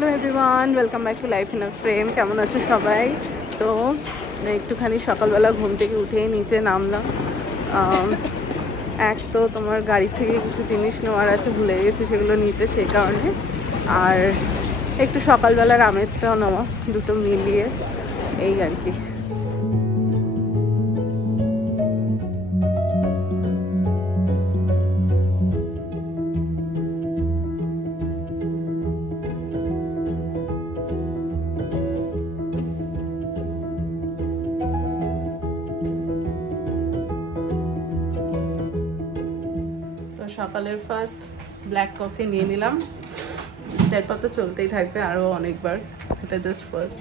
Hello everyone, welcome back to life in a frame. কেমন আছো সবাই? তো একটুখানি সকালবেলা ঘুম থেকে উঠেই নিচে নামলাম। এক তো তোমার গাড়ি থেকে কিছু জিনিস নেওয়ার আছে, ভুলে গেছি সেগুলো নিতে, সেই কারণে। আর একটু সকালবেলার আমেজটাও নেওয়া, দুটো মিলিয়ে এই আর কি। সকালের ফার্স্ট ব্ল্যাক কফি নিয়ে নিলাম, তারপর তো চলতেই থাকবে আরও অনেকবার, এটা জাস্ট ফার্স্ট।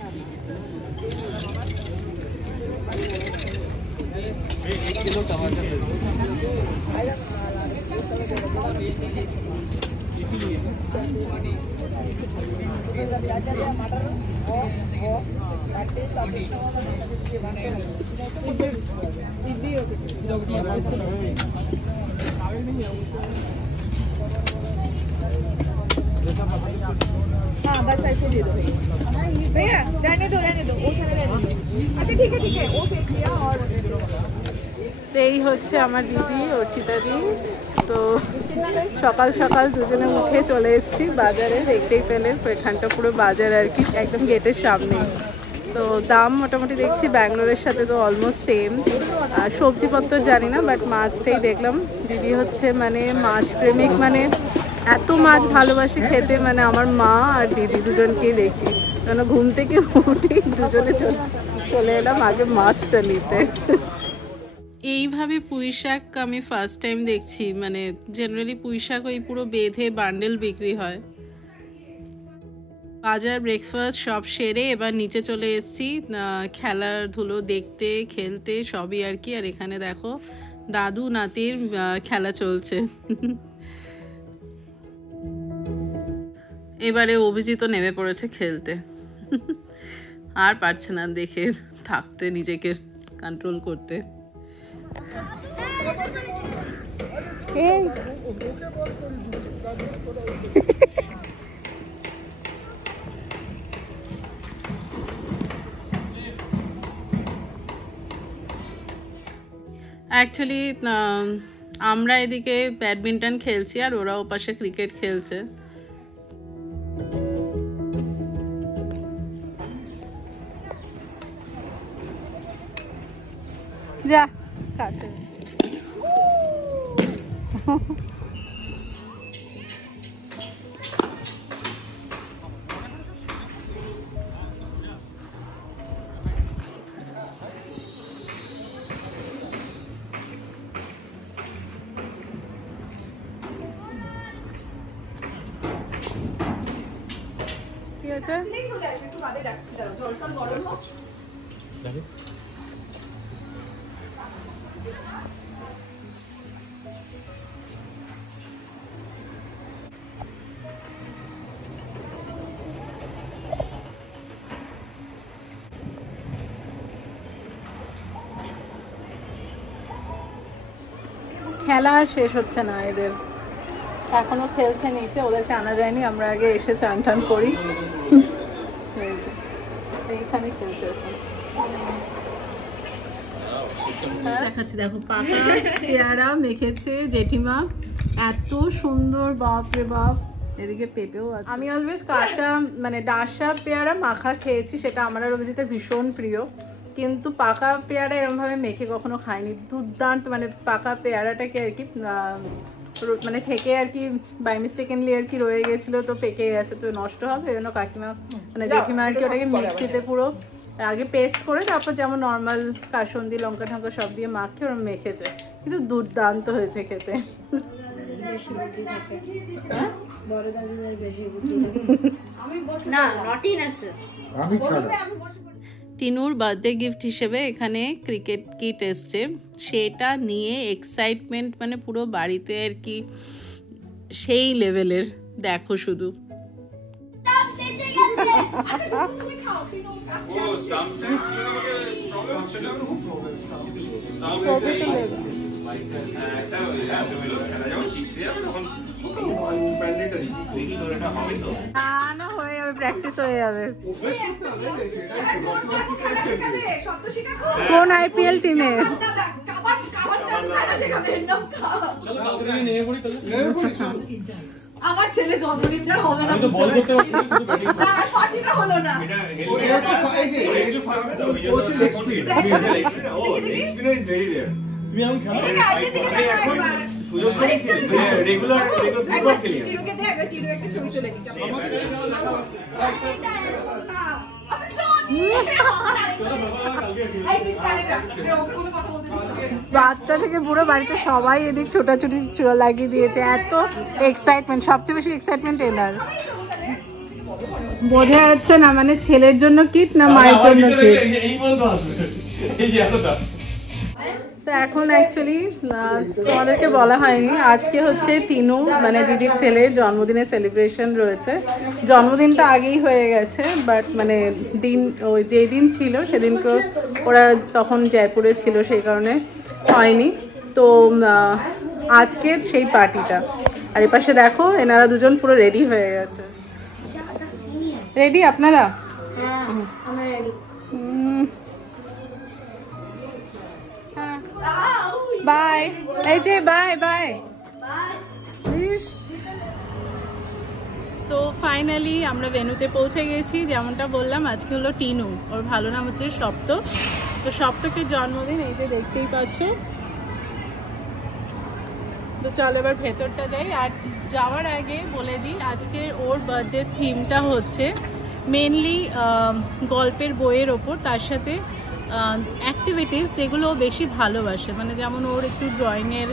हाँ बस ऐसे दे दो भैया, रहने दो वो सारे रहने दो। अच्छा ठीक है वो फेंक दिया। और এই হচ্ছে আমার দিদি অর্চিতা দি। তো সকাল সকাল দুজনে উঠে চলে এসেছি বাজারে, দেখতেই পেলে এখানটা পুরো বাজার আর কি, একদম গেটের সামনে। তো দাম মোটামুটি দেখছি ব্যাঙ্গালোরের সাথে তো অলমোস্ট সেম। সবজিপত্র জানি না, বাট মাছটাই দেখলাম। দিদি হচ্ছে মানে মাছ প্রেমিক, মানে এত মাছ ভালোবাসে খেতে, মানে আমার মা আর দিদি দুজনকেই দেখি, কেন ঘুম থেকে উঠেই দুজনে চলে এলাম আগে মাছটা নিতে। এইভাবে পুঁই শাক আমি ফার্স্ট টাইম দেখছি, মানে জেনারেলি পুঁই শাক ওই পুরো বেঁধে বান্ডেল বিক্রি হয়। বাজার ব্রেকফাস্ট সব সেরে এবার নিচে চলে এসেছি খেলার ধুলো দেখতে, খেলতে সবই আর কি। আর এখানে দেখো দাদু নাতির খেলা চলছে। এবারে অভিজিৎ নেমে পড়েছে খেলতে, আর পারছে না দেখে থাকতে, নিজেকে কন্ট্রোল করতে। অ্যাকচুয়ালি আমরা এদিকে ব্যাডমিন্টন খেলছি আর ওরা ওপাশে ক্রিকেট খেলছে। যা কাছে কি হচ্ছে? একটু বাদে ডাকছি, জলটা গরম হোক। খেলা আর শেষ হচ্ছে না এদের, এখনো খেলছে নিচে, ওদেরকে আনা যায়নি, আমরা আগে এসে চান টান করি। এইখানে খেলছে এখন। দেখাচ্ছি দেখো, পাকা পেয়ারা মেখেছে জেঠিমা, এত সুন্দর, বাপরে বাপ। এদিকে পেঁপেও আছে। আমি অলওয়েজ কাঁচা মানে ডাসা পেয়ারা মাখা খেয়েছি, সেটা আমার আর অভিজিতের ভীষণ প্রিয়, কিন্তু পাকা পেয়ারা এরমভাবে মেখে কখনো খাইনি। দুর্দান্ত, মানে পাকা পেয়ারাটাকে আর কি মানে থেকে আর কি বাই মিস্টেকেনলি আর কি রয়ে গেছিলো, তো পেকে গেছে, তো নষ্ট হবে, এই জন্য কাকিমা মানে জেঠিমা আর কি ওটাকে মিক্সিতে পুরো আগে পেস্ট করে তারপর যেমন নর্মাল কাসুন্দি লঙ্কা ঠঙ্কা সব দিয়ে মাখে ওরা মেখেছে, কিন্তু দুর্দান্ত হয়েছে খেতে। টিনুর বার্থডে গিফট হিসেবে এখানে ক্রিকেট কিট এসছে, সেটা নিয়ে এক্সাইটমেন্ট মানে পুরো বাড়িতে আর কি সেই লেভেলের, দেখো শুধু। হয়ে যাবে, প্র্যাকটিস হয়ে যাবে। কোন আইপিএল টিমে? আমার ছেলে জন্মদিনটা হবে না, হলো না। বাচ্চা থেকে পুরো বাড়িতে সবাই এদিক ছোটাছুটি লাগিয়ে দিয়েছে, এত এক্সাইটমেন্ট। সবচেয়ে বেশি এক্সাইটমেন্ট এনার। বোঝা যাচ্ছে না মানে ছেলের জন্য কিট না মায়ের জন্য কিট। তো এখন অ্যাকচুয়ালি তোমাদেরকে বলা হয়নি, আজকে হচ্ছে টিনু মানে দিদির ছেলের জন্মদিনের সেলিব্রেশন রয়েছে। জন্মদিনটা আগেই হয়ে গেছে, বাট মানে দিন ওই যেই দিন ছিল সেদিনকে ওরা তখন জয়পুরে ছিল, সেই কারণে হয়নি। তো আজকে সেই পার্টিটা। আর এই পাশে দেখো এনারা দুজন পুরো রেডি হয়ে গেছে। রেডি আপনারা? বাই, এই যে বাই বাই। সো ফাইনালি আমরা ভেন্যুতে পৌঁছে গেছি। যেমনটা বললাম আজকে হলো টিনু, ওর ভালো নাম হচ্ছে সপ্ত। তো সপ্তকের জন্মদিন, এই যে দেখতেই পাচ্ছ। তো চলো এবার ভেতরটা যাই। আর যাওয়ার আগে বলে দিই আজকের ওর বার্থডে থিমটা হচ্ছে মেনলি গল্পের বইয়ের ওপর, তার সাথে অ্যাক্টিভিটিস যেগুলো বেশি ভালোবাসে। মানে যেমন ওর একটু ড্রয়িংয়ের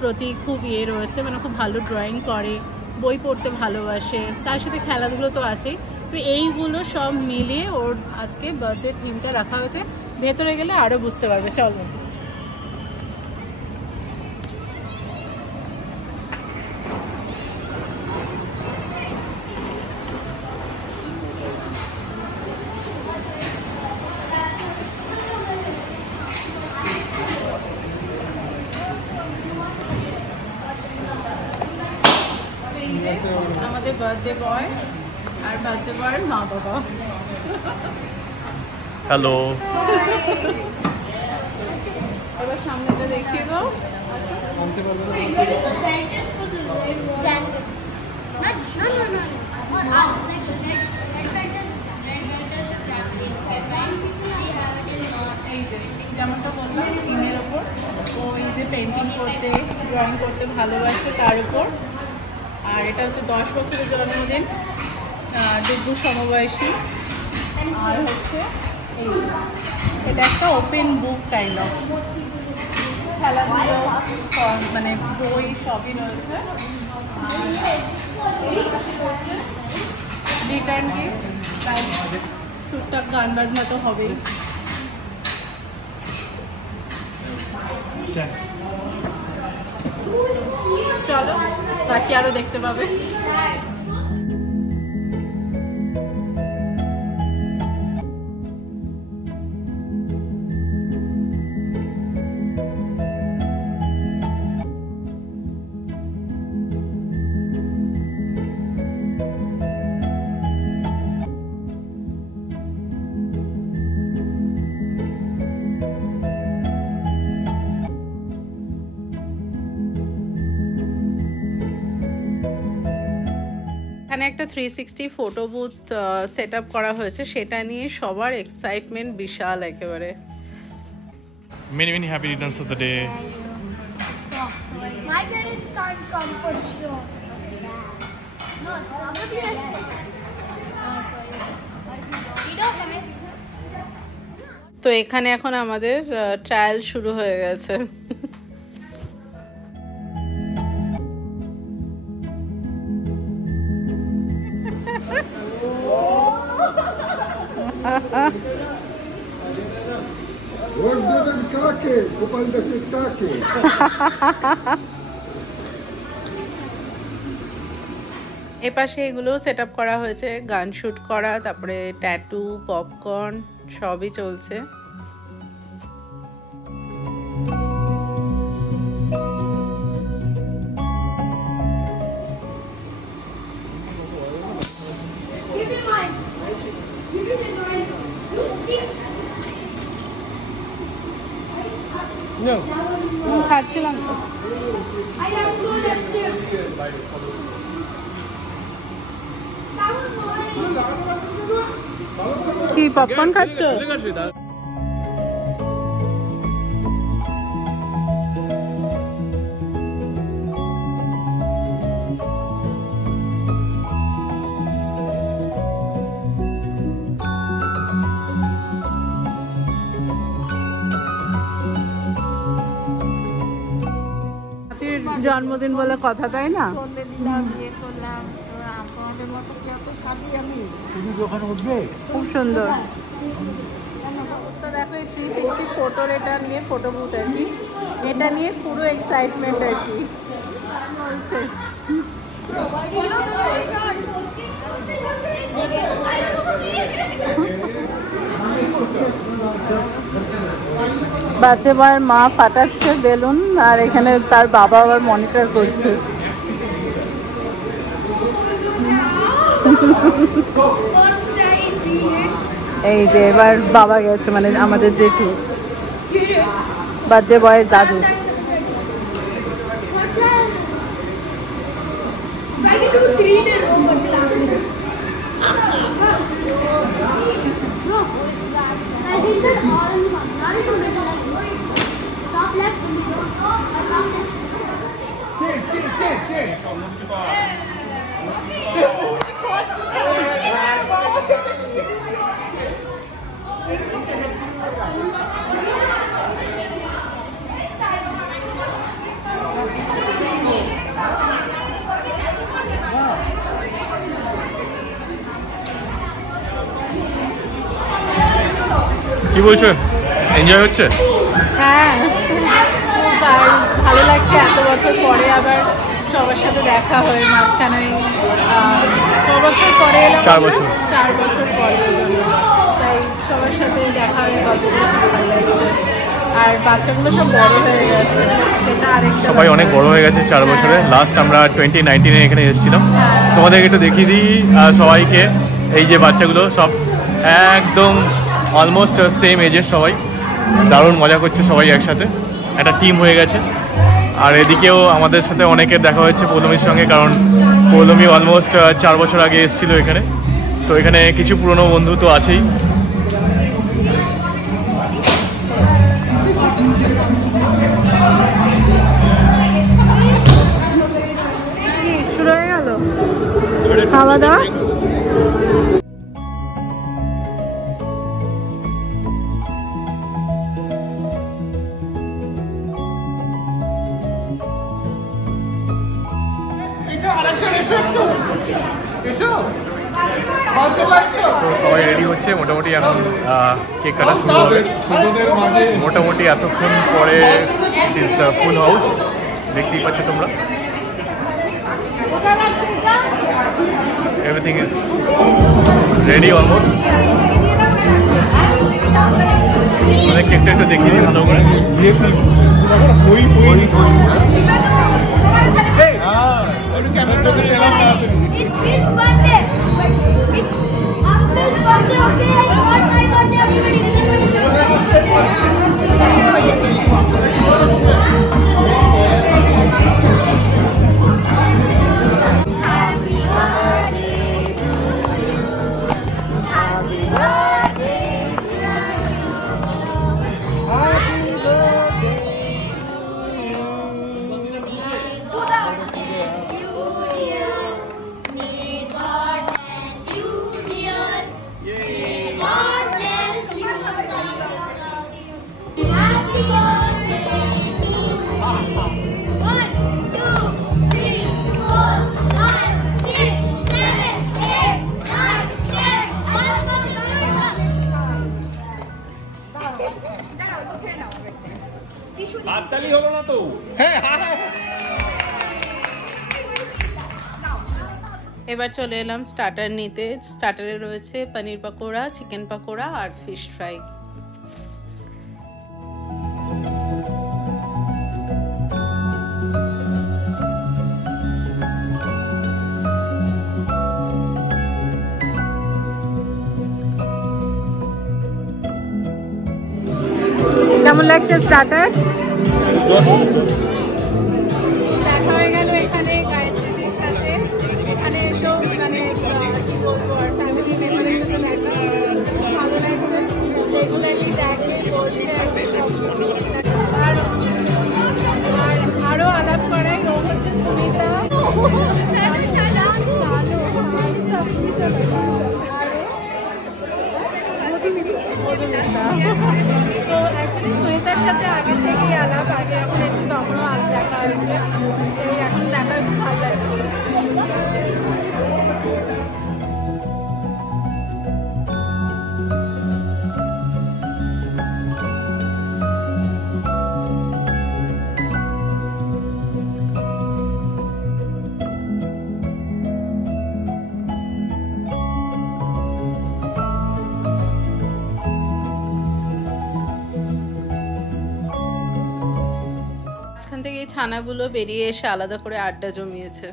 প্রতি খুব রয়েছে, মানে খুব ভালো ড্রয়িং করে, বই পড়তে ভালোবাসে, তার সাথে খেলাধুলো তো আছেই। তো এইগুলো সব মিলিয়ে ওর আজকে বার্থডে থিমটা রাখা হয়েছে। ভেতরে গেলে আরও বুঝতে পারবে, চলো। আমাদের বার্থডে বয় আর বার্থডে বয়ের মা বাবা। হ্যালো, এবার সামনেটা দেখিয়ে দাও। যেমনটা বললাম থিমের ওপর, ও এই যে পেন্টিং করতে ড্রয়িং করতে ভালোবাসে তার উপর। আর এটা হচ্ছে 10 বছরের জন্মদিন, দিব্যু সমবয়সী। আর হচ্ছে এই এটা একটা ওপেন বুক কাইন্ড অফ, খেলাধুলো মানে বই সবই রয়েছে। রিটার্ন গিফট, প্লাস টুকটাক গান বাজনা তো হবেই। চলো বাকি আরো দেখতে পাবে। এখানে একটা 360 ফটো বুথ সেট আপ করা হয়েছে, সেটা নিয়ে সবার এক্সাইটমেন্ট বিশাল একেবারে। many many happy returns of the day. My parents can't come for sure. No, probably yes. তো এখানে এখন আমাদের ট্রায়াল শুরু হয়ে গেছে। এপাশে এগুলো সেট আপ করা হয়েছে, গান শুট করা, তারপরে ট্যাটু, পপকর্ন সবই চলছে। খাচ্ছিলাম তো। কি পপকর্ন খাচ্ছ? জন্মদিন বলে কথা, তাই না? খুব সুন্দর। দেখো এই 360 ফটোর এটা নিয়ে ফটো বুথ আর কি, এটা নিয়ে পুরো এক্সাইটমেন্ট আর কি বলছে। বার্থডে বয়ের মা ফাটাচ্ছে বেলুন, আর এখানে তার বাবা আবার মনিটর করছে। এই যে এবার বাবা গেছে, মানে আমাদের জেঠু, বার্থডে বয়ের দাদু। কি বলছো, এনজয় হচ্ছে? হ্যাঁ, ভালো লাগছে এত বছর পরে আবার সবার সাথে দেখা হয়ে। মাঝখানে ক বছর পরে এলাম? 4 বছর। 4 বছর পরে, তাই সবার সাথে দেখা হয়ে গল্প করে ভালো লাগছে। আর বাচ্চাগুলো সব বড় হয়ে গেছে, সেটা আরেকটা। সবাই অনেক বড় হয়ে গেছে 4 বছরে। লাস্ট আমরা 2019-এ এখানে এসেছিলাম। তোমাদেরকে একটু দেখিয়ে দিই সবাইকে। এই যে বাচ্চাগুলো সব একদম অলমোস্ট সেম এজের সবাই, দারুণ মজা করছে সবাই একসাথে, একটা টিম হয়ে গেছে। আর এদিকেও আমাদের সাথে অনেকের দেখা হয়েছে পৌলমীর সঙ্গে, কারণ পৌলমী অলমোস্ট 4 বছর আগে এসেছিলো এখানে। তো এখানে কিছু পুরনো বন্ধু তো আছেই। শুরু হয়ে গেল খাওয়া দাওয়া। সবাই রেডি হচ্ছে মোটামুটি, এখন কেক কাটা শুরু হবে। মোটামুটি এতক্ষণ পরে ফুল হাউস দেখতেই পাচ্ছ তোমরা। Everything is ready almost. মানে কেকটা একটু দেখিয়ে দিই ভালো করে। It's his birthday. It's Uncle's birthday, okay? It's not my birthday. Everybody Happy birthday to you. Happy birthday, dear you. Happy birthday to you. God bless you, dear. May God bless you, dear. May God bless you. Happy birthday to you. 1, 2, 3, 4, 5, 6, 7, 8, 9, 10. হাততালি হলো না তো। হ্যাঁ হ্যাঁ। এবার চলে এলাম starter নিতে। স্টার্টারে রয়েছে পনির পকোড়া, চিকেন পকোড়া আর ফিশ ফ্রাই। কেমন লাগছে স্টার্টার? দেখা হয়ে গেল এখানে গায়ত্রীর সাথে। এখানে এসেও মানে কি বলবো, আর ফ্যামিলি মেম্বারের সাথে দেখা ভালো লাগছে। রেগুলারলি দেখে বলছে আর কি সব। আর আরও আলাপ করাই, ও হচ্ছে সুনিতা, তো অ্যাকচুয়ালি সুনিতার সাথে আগের থেকেই আলাপ, আগে এখন একটু তখনও দেখা হয়েছে, এই এখন দেখা খুব ভালো লাগছে। মাঝখান থেকে এই ছানাগুলো বেরিয়ে এসে আলাদা করে আড্ডা জমিয়েছে।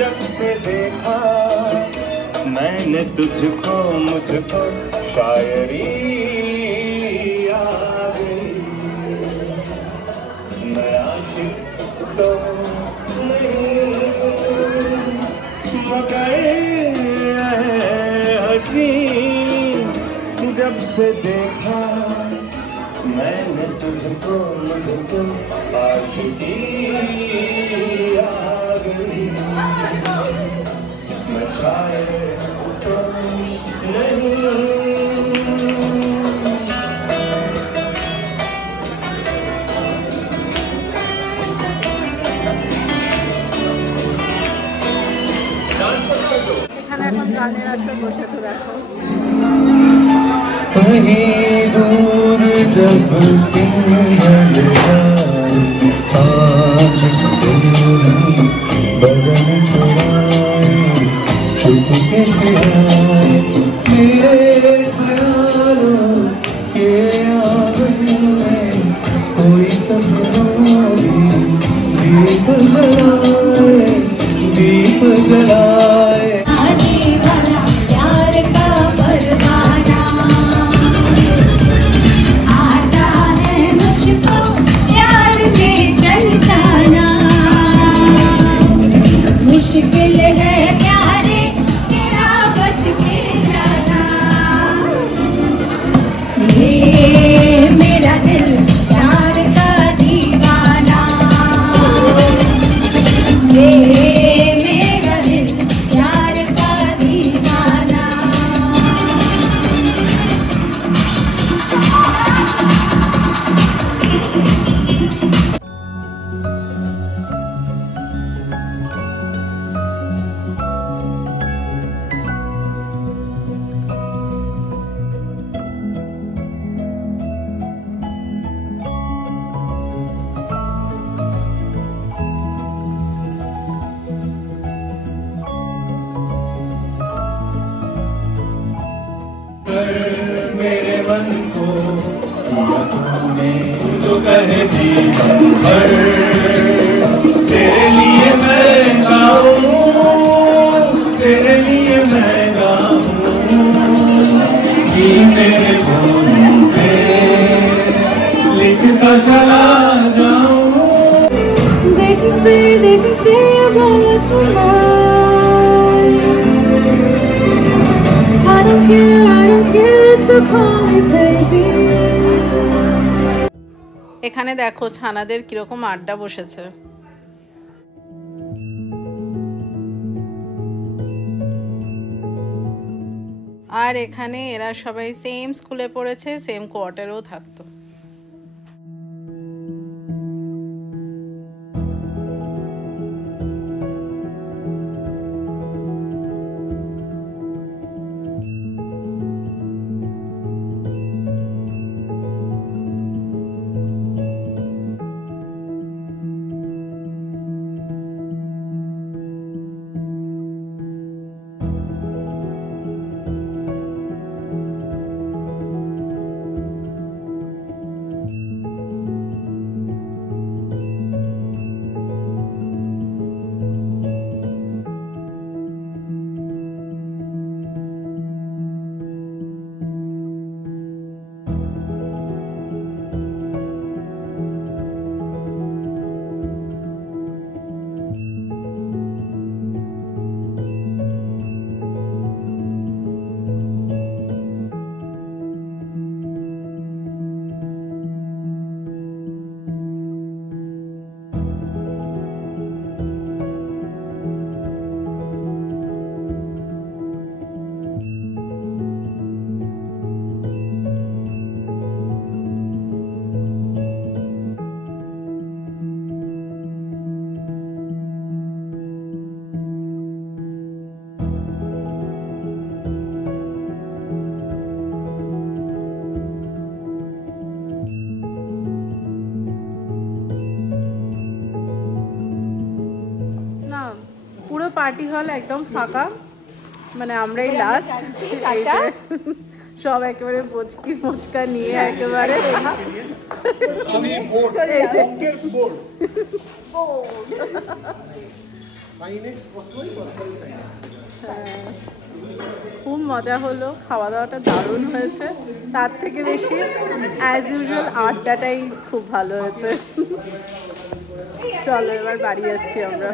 जब से देखा मैंने तुझको मुझको शायरी आ गई। मैं आशिक तो नहीं मगर हंसी, जब से देखा मैंने तुझको मुझको आशिकी आ गई। मैं शायर तो नहीं। এখানে এখন গানের আসর বসেছে, দেখো। कहीं दूर जब पिघल जाए सांझ की बदन छुड़ाए चुपके से आए मेरे ख्यालों के आंगन में कोई सपनों की दीप जलाए, दीप जलाए। दीवाना प्यार का परवाना आता है मुझको प्यार में चल जाना। मुश्किल है प्यारे तेरा बच के जाना। ये मेरा दिल प्यार का दीवाना, ये मेरा दिल प्यार का दीवाना। मेरे मन को तूने जो कहे जीवन भर तेरे लिए मैं गाऊं, तेरे लिए मैं गाऊं कि तेरे बोलों पे लिखता चला जाऊं। They can say your voice from mine. I don't care, so call me crazy. এখানে দেখো ছানাদের কিরকম আড্ডা বসেছে। আর এখানে এরা সবাই সেম স্কুলে পড়েছে, সেম কোয়ার্টারেও থাকতো। পার্টি হল একদম ফাঁকা, মানে আমরাই লাস্ট। সব একেবারে বচকি মোচকা নিয়ে একেবারে খুব মজা হলো, খাওয়া দাওয়াটা দারুণ হয়েছে, তার থেকে বেশি অ্যাজ ইউজুয়াল আড্ডাটাই খুব ভালো হয়েছে। চলো এবার বাড়ি যাচ্ছি আমরা।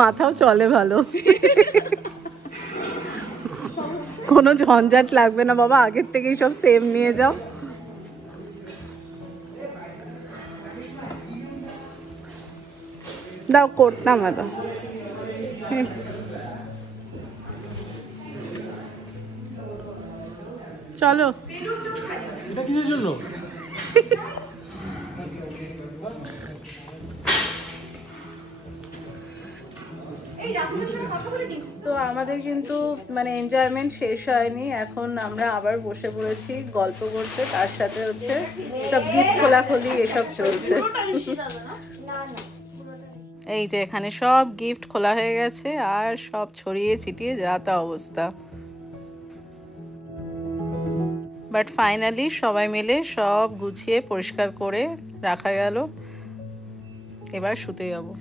মাথাও চলে ভালো, কোনো ঝঞ্ঝাট লাগবে না বাবা, আগের থেকেই সব সেম নিয়ে যাও। দাও কোট না মাথা। চলো এটা কিসের জন্য? তো আমাদের কিন্তু মানে এনজয়মেন্ট শেষ হয়নি, এখন আমরা আবার বসে পড়েছি গল্প করতে, তার সাথে হচ্ছে সব গিফট খোলাখুলি এসব চলছে। এই যে এখানে সব গিফট খোলা হয়ে গেছে আর সব ছড়িয়ে ছিটিয়ে যা তা অবস্থা, বাট ফাইনালি সবাই মিলে সব গুছিয়ে পরিষ্কার করে রাখা গেল। এবার শুতে যাবো।